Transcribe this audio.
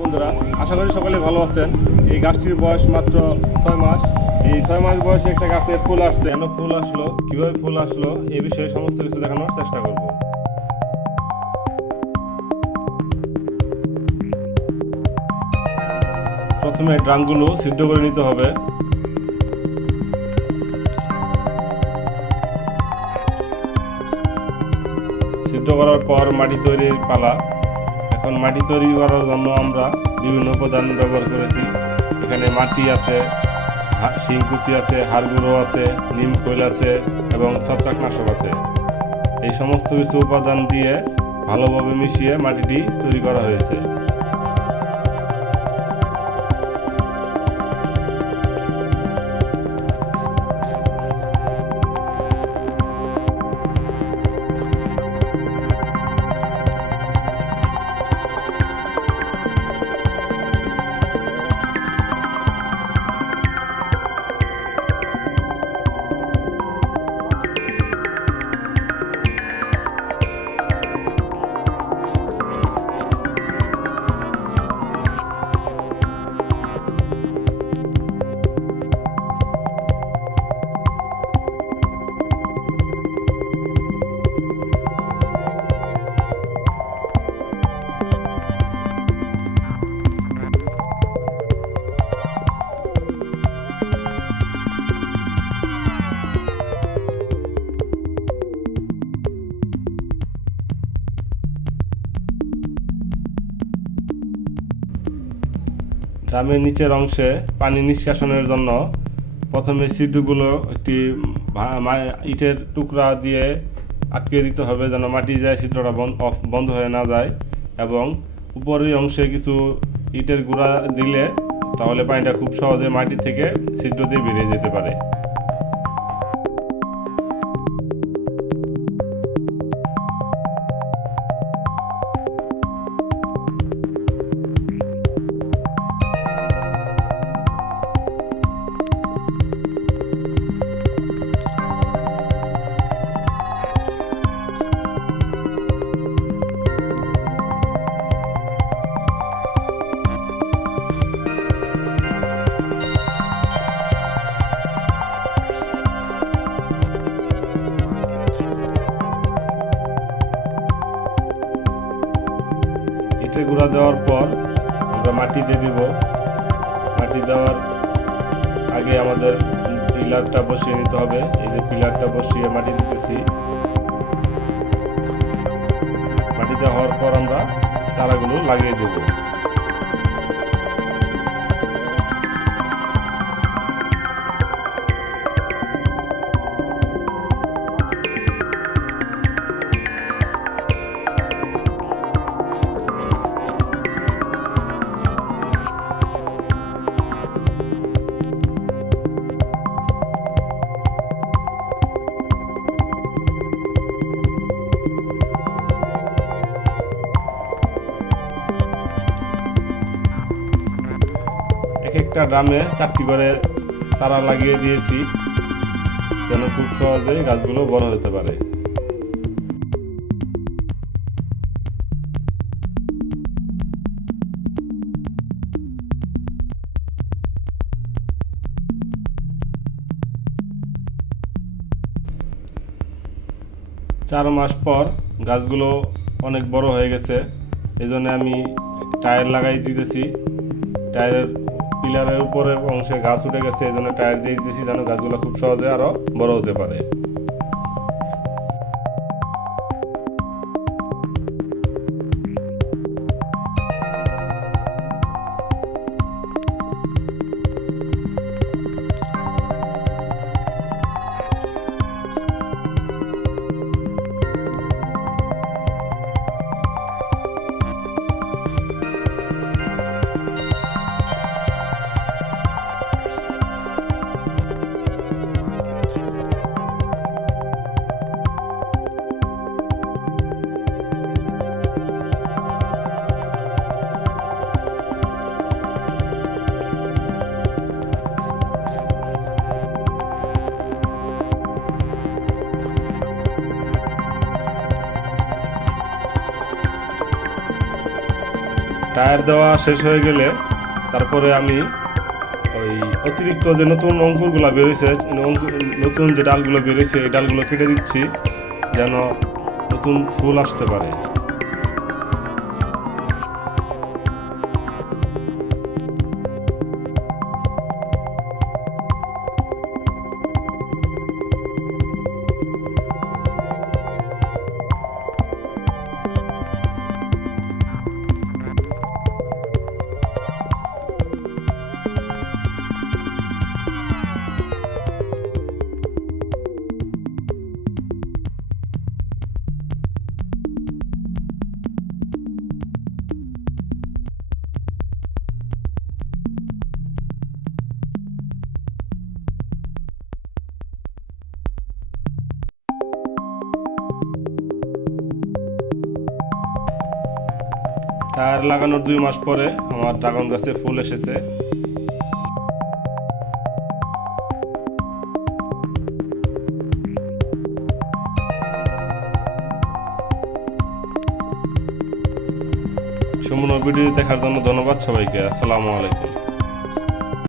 বন্ধুরা, আশা করি সকলে ভালো আছেন। এই গাছটির বয়স মাত্র 6 মাস। এই 6 মাস বয়সে একটা গাছে ফুল আসছে। কেন ফুল আসলো, কিভাবে ফুল আসলো, এই বিষয়ে সমস্ত কিছু দেখানোর চেষ্টা করব। প্রথমে ড্রামগুলো সিদ্ধ করে নিতে হবে। সিদ্ধ করার পর মাটি তৈরির পালা। এখন মাটি তৈরি করার জন্য আমরা বিভিন্ন উপাদান ব্যবহার করেছি। এখানে মাটি আছে, শিংকুচি আছে, হাড় গুঁড়ো আছে, নিম খৈল আছে এবং ছত্রাকনাশক আছে। এই সমস্ত কিছু উপাদান দিয়ে ভালোভাবে মিশিয়ে মাটিটি তৈরি করা হয়েছে। ড্রামের নিচের অংশে পানি নিষ্কাশনের জন্য প্রথমে ছিদ্রগুলো একটি ইটের টুকরা দিয়ে আটকে দিতে হবে, যেন মাটি যায় ছিদ্রটা বন্ধ হয়ে না যায়। এবং উপরের অংশে কিছু ইটের গুঁড়া দিলে তাহলে পানিটা খুব সহজে মাটি থেকে ছিদ্র দিয়ে বেরিয়ে যেতে পারে। ইটের গুঁড়া দেওয়ার পর আমরা মাটি দিয়ে দিব। মাটি দেওয়ার আগে আমাদের পিলারটা বসিয়ে নিতে হবে। এই যে পিলারটা বসিয়ে মাটি দিতেছি। মাটি দেওয়া হওয়ার পর আমরা চারাগুলো লাগিয়ে দেব। একটা ড্রামে 4টি করে চারা লাগিয়ে দিয়েছি, যেন খুব সহজে গাছগুলো বড় হতে পারে। চার মাস পর গাছগুলো অনেক বড় হয়ে গেছে, এজন্য আমি টায়ার লাগাই দিতেছি। টায়ারের পিলারের উপরে অংশে গাছ উঠে গেছে, এই জন্য টায়ার দিয়ে দিতেছি, যেন গাছগুলো খুব সহজে আরো বড় হতে পারে। টায়ার দেওয়া শেষ হয়ে গেলে তারপরে আমি ওই অতিরিক্ত যে নতুন অঙ্কুরগুলো বেরোইছে, নতুন যে ডালগুলো বেরোইছে এই ডালগুলো কেটে দিচ্ছি যেন নতুন ফুল আসতে পারে। টায়ার লাগানোর 2 মাস পরে আমার ড্রাগন গাছে ফুল এসেছে। সম্পূর্ণ ভিডিও দেখার জন্য ধন্যবাদ সবাইকে। আসসালামু আলাইকুম।